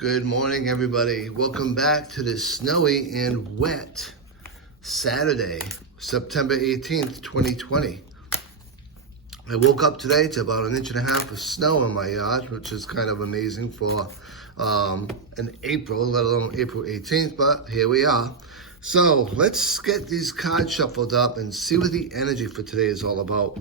Good morning, everybody. Welcome back to this snowy and wet Saturday, September 18th, 2020. I woke up today to about 1.5 inches of snow in my yard, which is kind of amazing for an April, let alone April 18th, but here we are. So let's get these cards shuffled up and see what the energy for today is all about.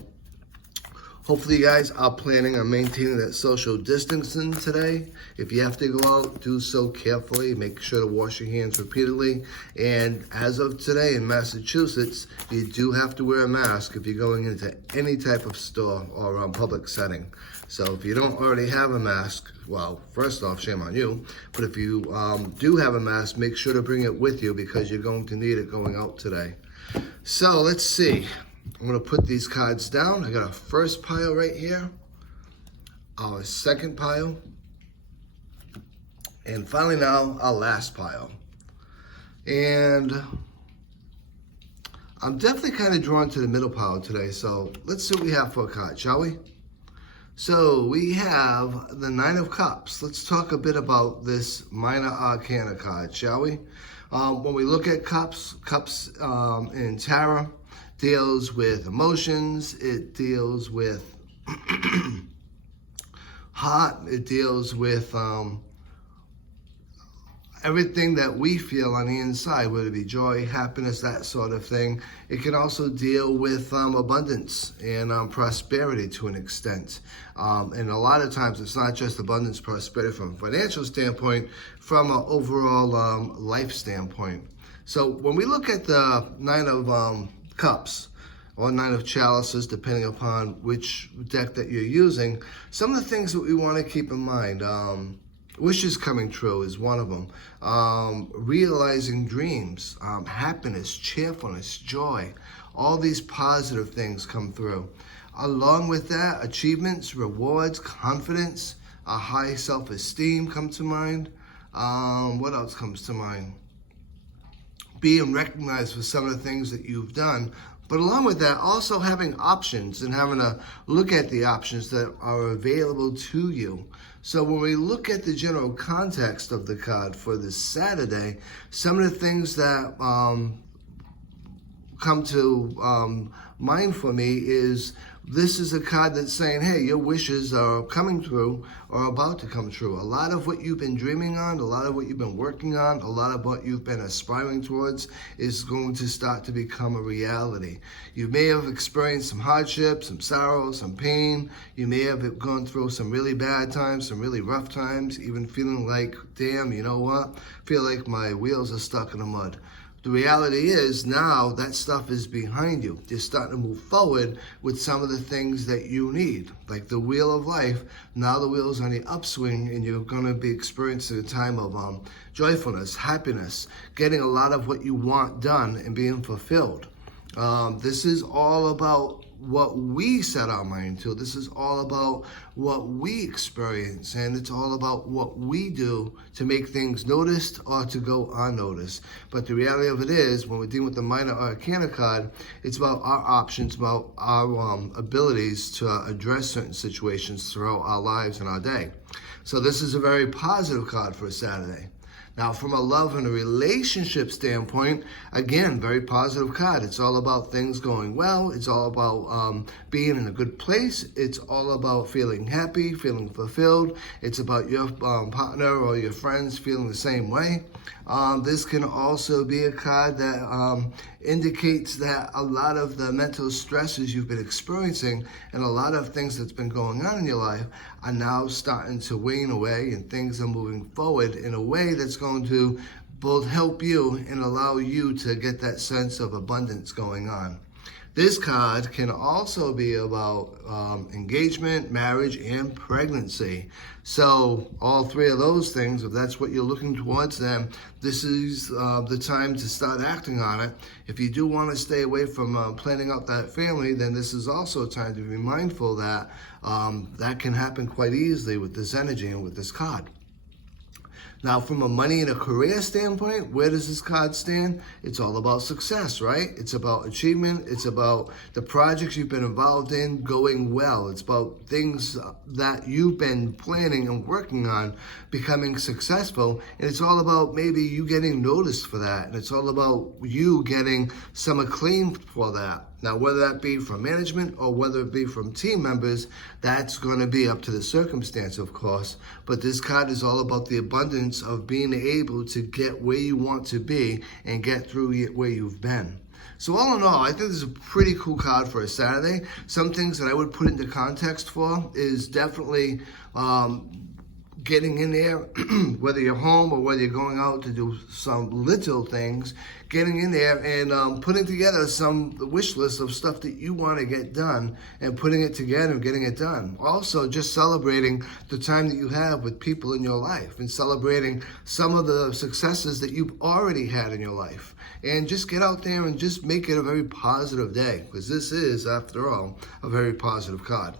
Hopefully you guys are planning on maintaining that social distancing today. If you have to go out, do so carefully. Make sure to wash your hands repeatedly. And as of today in Massachusetts, you do have to wear a mask if you're going into any type of store or public setting. So if you don't already have a mask, well, first off, shame on you. But if you do have a mask, make sure to bring it with you because you're going to need it going out today. So let's see. I'm going to put these cards down. I got a first pile right here, our second pile, and finally now our last pile. And I'm definitely kind of drawn to the middle pile today, so let's see what we have for a card, shall we? So we have the Nine of Cups. Let's talk a bit about this Minor Arcana card, shall we? When we look at cups in tarot, deals with emotions, it deals with heart, it deals with everything that we feel on the inside, whether it be joy, happiness, that sort of thing. It can also deal with abundance and prosperity to an extent. And a lot of times it's not just abundance, prosperity from a financial standpoint, from an overall life standpoint. So when we look at the Nine of Cups or Nine of Chalices, depending upon which deck that you're using, some of the things that we want to keep in mind, wishes coming true is one of them, realizing dreams, happiness, cheerfulness, joy, all these positive things come through. Along with that, achievements, rewards, confidence, a high self-esteem come to mind. What else comes to mind? Being recognized for some of the things that you've done, but along with that, also having options and having a look at the options that are available to you. So when we look at the general context of the card for this Saturday, some of the things that come to mind for me is this is a card that's saying, hey, your wishes are coming through or about to come true. A lot of what you've been dreaming on, a lot of what you've been working on, a lot of what you've been aspiring towards is going to start to become a reality. You may have experienced some hardship, some sorrow, some pain. You may have gone through some really bad times, some really rough times, even feeling like, damn, you know what? I feel like my wheels are stuck in the mud. The reality is now that stuff is behind you. You're starting to move forward with some of the things that you need. Like the wheel of life, now the wheel's on the upswing and you're going to be experiencing a time of joyfulness, happiness, getting a lot of what you want done and being fulfilled. This is all about what we set our mind to. This is all about what we experience, and it's all about what we do to make things noticed or to go unnoticed. But the reality of it is, when we're dealing with the Minor Arcana card, it's about our options, about our abilities to address certain situations throughout our lives and our day. So this is a very positive card for a Saturday. Now, from a love and a relationship standpoint, again, very positive card. It's all about things going well. It's all about being in a good place. It's all about feeling happy, feeling fulfilled. It's about your partner or your friends feeling the same way. This can also be a card that indicates that a lot of the mental stresses you've been experiencing and a lot of things that's been going on in your life are now starting to wane away, and things are moving forward in a way that's going to both help you and allow you to get that sense of abundance going on. This card can also be about engagement, marriage, and pregnancy. So all three of those things, if that's what you're looking towards, then this is the time to start acting on it. If you do want to stay away from planning out that family, then this is also a time to be mindful that that can happen quite easily with this energy and with this card. Now, from a money and a career standpoint, where does this card stand? It's all about success, right? It's about achievement. It's about the projects you've been involved in going well. It's about things that you've been planning and working on becoming successful. And it's all about maybe you getting noticed for that. And it's all about you getting some acclaim for that. Now, whether that be from management or whether it be from team members, that's going to be up to the circumstance, of course. But this card is all about the abundance of being able to get where you want to be and get through where you've been. So all in all, I think this is a pretty cool card for a Saturday. Some things that I would put into context for is definitely getting in there, whether you're home or whether you're going out to do some little things, getting in there and putting together some wish list of stuff that you want to get done and putting it together and getting it done. Also, just celebrating the time that you have with people in your life and celebrating some of the successes that you've already had in your life. And just get out there and just make it a very positive day, because this is, after all, a very positive card.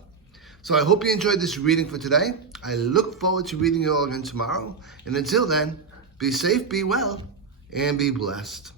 So I hope you enjoyed this reading for today. I look forward to reading you all again tomorrow. And until then, be safe, be well, and be blessed.